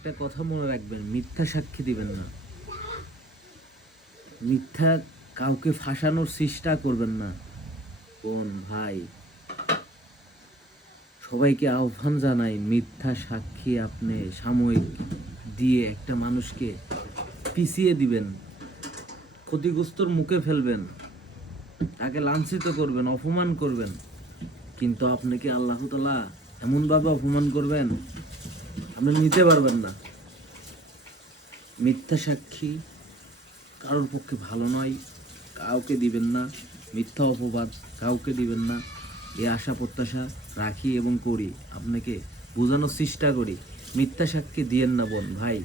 একটা কথা মনে রাখবেন, মিথ্যা সাক্ষী দিবেন না, মিথ্যা কাউকে ফাঁসানোর চেষ্টা করবেন না। কোন ভাই, সবাইকে আহ্বান জানাই, মিথ্যা সাক্ষী আপনি সাময়িক দিয়ে একটা মানুষকে পিছিয়ে দিবেন, ক্ষতিগ্রস্তর মুখে ফেলবেন, তাকে লাঞ্ছিত করবেন, অপমান করবেন, কিন্তু আপনাকে আল্লাহ তাআলা এমনভাবে অপমান করবেন আপনি নিতে পারবেন না। মিথ্যা সাক্ষী কারোর পক্ষে ভালো নয়, কাউকে দিবেন না। মিথ্যা অপবাদ কাউকে দিবেন না। এই আশা প্রত্যাশা রাখি এবং করি, আপনাকে বোঝানোর চেষ্টা করি। মিথ্যা সাক্ষী দিয়েন না বোন ভাই,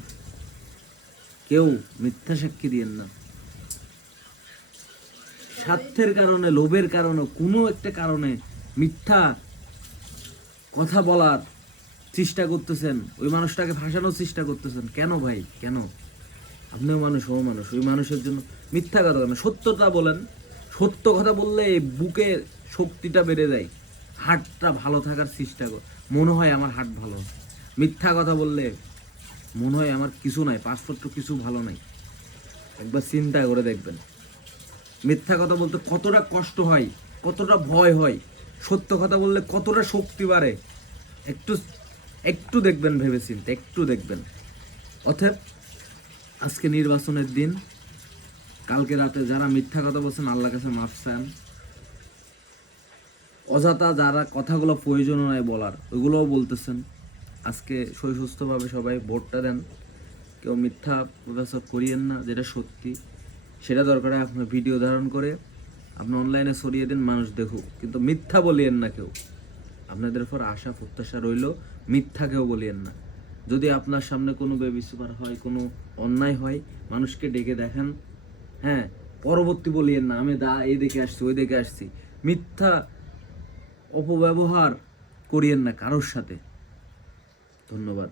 কেউ মিথ্যা সাক্ষী দিয়েন না। স্বার্থের কারণে, লোভের কারণে, কোনো একটা কারণে মিথ্যা কথা বলার চেষ্টা করতেছেন, ওই মানুষটাকে ফাঁসানোর চেষ্টা করতেছেন। কেন ভাই, কেন? আপনিও মানুষ, ও মানুষ, ওই মানুষের জন্য মিথ্যা কথা কেন? সত্যটা বলেন। সত্য কথা বললে বুকে শক্তিটা বেড়ে যায়, হার্টটা ভালো থাকার চেষ্টা কর, মনে হয় আমার হার্ট ভালো। মিথ্যা কথা বললে মনে হয় আমার কিছু নাই, পাসপোর্ট কিছু ভালো নাই। একবার চিন্তা করে দেখবেন মিথ্যা কথা বলতে কতটা কষ্ট হয়, কতটা ভয় হয়। সত্য কথা বললে কতটা শক্তি বাড়ে, একটু একটু দেখবেন, ভেবে চিন্তে একটু দেখবেন। অতএব আজকে নির্বাচনের দিন, কালকে রাতে যারা মিথ্যা কথা বলছেন আল্লাহর কাছে মাফ চান। অযথা যারা কথাগুলো প্রয়োজন নয় বলার, ওইগুলোও বলতেছেন। আজকে সুস্থভাবে সবাই ভোটটা দেন, কেউ মিথ্যা প্রচার করিয়েন না। যেটা সত্যি সেটা দরকার হয় আপনার ভিডিও ধারণ করে আপনি অনলাইনে ছড়িয়ে দিন, মানুষ দেখুক, কিন্তু মিথ্যা বলিয়েন না কেউ। আপনাদের উপর আশা প্রত্যাশা রইল, মিথ্যা কেউ বলিয়েন না। যদি আপনার সামনে কোনো বেবিচার হয়, কোনো অন্যায় হয়, মানুষকে ডেকে দেখান। হ্যাঁ, পরবর্তী বলিয়েন না আমি এই দেখে আসছি, ওই দেখে আসছি। মিথ্যা অপব্যবহার করিয়েন না কারোর সাথে। ধন্যবাদ।